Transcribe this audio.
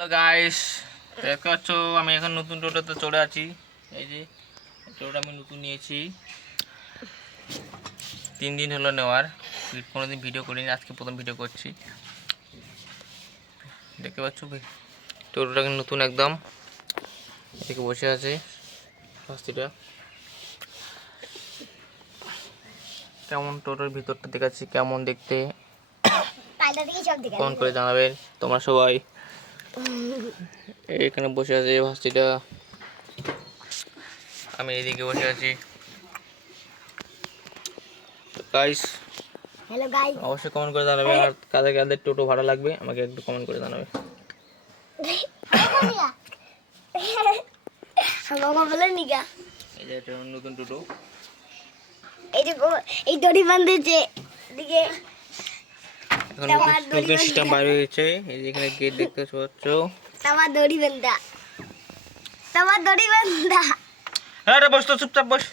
তো গাইস দেখতে পাচ্ছ আমি এখন নতুন টোটোতে চলে আছি। এই যে টোটোটা আমি নতুন নিয়েছি। তিন দিন হলো নেওয়ার। কোনোদিন ভিডিও করিনি আজকে প্রথম ভিডিও করছি। দেখতে পাচ্ছ টোটোটা নতুন একদম। এদিকে বসে আছে শাস্তিটা। কেমন টোটোর ভিতরটা দেখাচ্ছি কেমন দেখতে? কমেন্ট করে জানাবেন। তোমরা সবাই। এখানে বসে আছে ভাস্তিটা। আমি এদিকে বসে আছি। গাইস হ্যালো গাই অবশ্যই কমেন্ট করে জানাবে আর কাদের কাদের টোটো ভাড়া লাগবে আমাকে একটু কমেন্ট করে জানাবে। আমাকে বলে নিগা এই যে নতুন টোটো। এই যে এই দড়ি বাঁধেছে দিকে এখন। সিস্টেম বাইরে হয়েছে। এই যে এখানে গেট দেখতে পাচ্ছ। তোমার দড়ি বান্ধা। তোমার দড়ি বান্ধা। হ্যাঁ বস তো চুপচাপ বস।